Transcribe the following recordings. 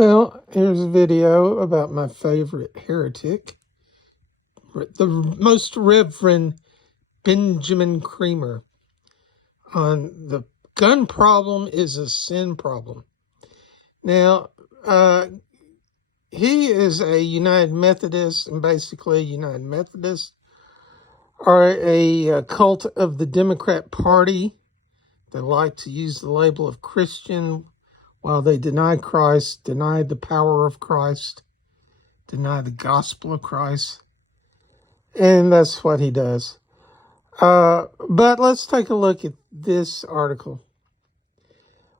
Well, here's a video about my favorite heretic, the Most Reverend Benjamin Cremer, on the gun problem is a sin problem. Now, he is a United Methodist, and basically United Methodists are a cult of the Democrat Party that like to use the label of Christian while they deny Christ, deny the power of Christ, deny the gospel of Christ. And that's what he does. But let's take a look at this article.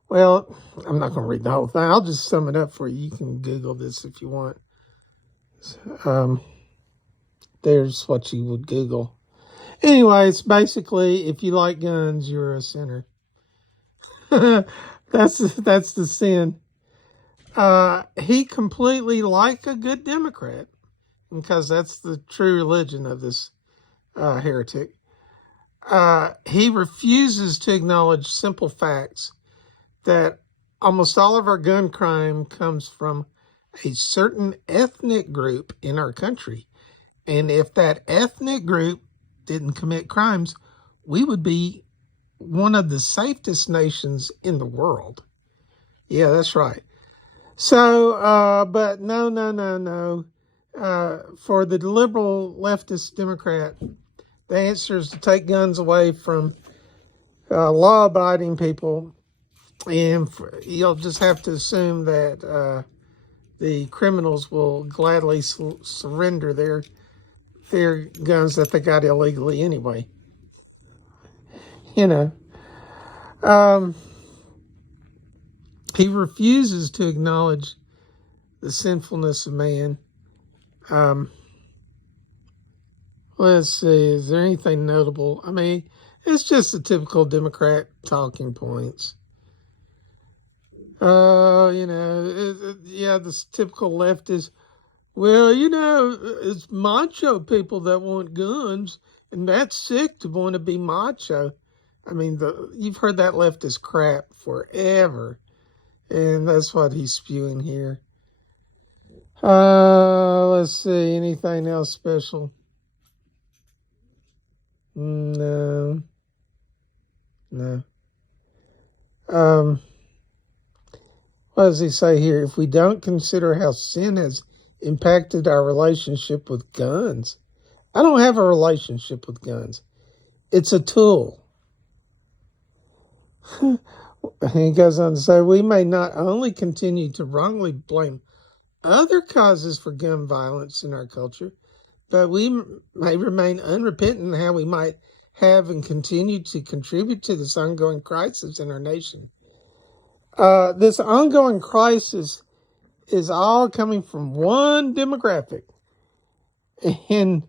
Well, I'm not going to read the whole thing. I'll just sum it up for you. You can Google this if you want. There's what you would Google. Anyway, it's basically, if you like guns, you're a sinner. That's the sin. He completely, like a good Democrat, because that's the true religion of this heretic. He refuses to acknowledge simple facts that almost all of our gun crime comes from a certain ethnic group in our country. And if that ethnic group didn't commit crimes, we would be one of the safest nations in the world. Yeah, that's right. So, but no. For the liberal leftist Democrat, the answer is to take guns away from law-abiding people, and you'll just have to assume that the criminals will gladly surrender their guns that they got illegally anyway. You know, he refuses to acknowledge the sinfulness of man. Let's see, is there anything notable? I mean, it's just the typical Democrat talking points. This typical leftist, well, it's macho people that want guns, and that's sick to want to be macho. I mean, you've heard that leftist crap forever, and that's what he's spewing here. Let's see, anything else special? No. What does he say here? If we don't consider how sin has impacted our relationship with guns, I don't have a relationship with guns. It's a tool. He goes on to say, we may not only continue to wrongly blame other causes for gun violence in our culture, but we may remain unrepentant in how we might have and continue to contribute to this ongoing crisis in our nation. This ongoing crisis is all coming from one demographic. And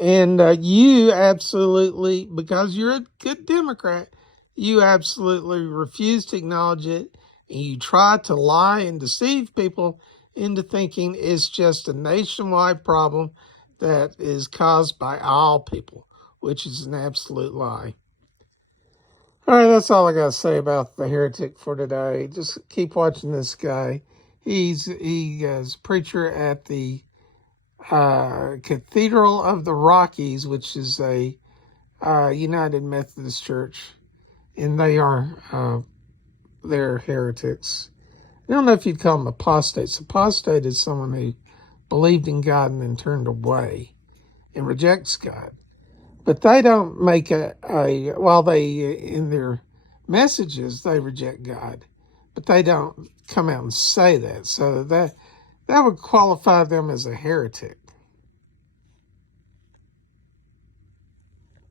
you absolutely, because you're a good Democrat, you absolutely refuse to acknowledge it, and you try to lie and deceive people into thinking it's just a nationwide problem that is caused by all people, which is an absolute lie. All right, that's all I got to say about the heretic for today. Just keep watching this guy. He is a preacher at the Cathedral of the Rockies, which is a United Methodist church, and they're heretics. I don't know if you'd call them apostates. Apostate is someone who believed in God and then turned away and rejects God. But they don't make while they, in their messages, they reject God. But they don't come out and say that. So that would qualify them as a heretic.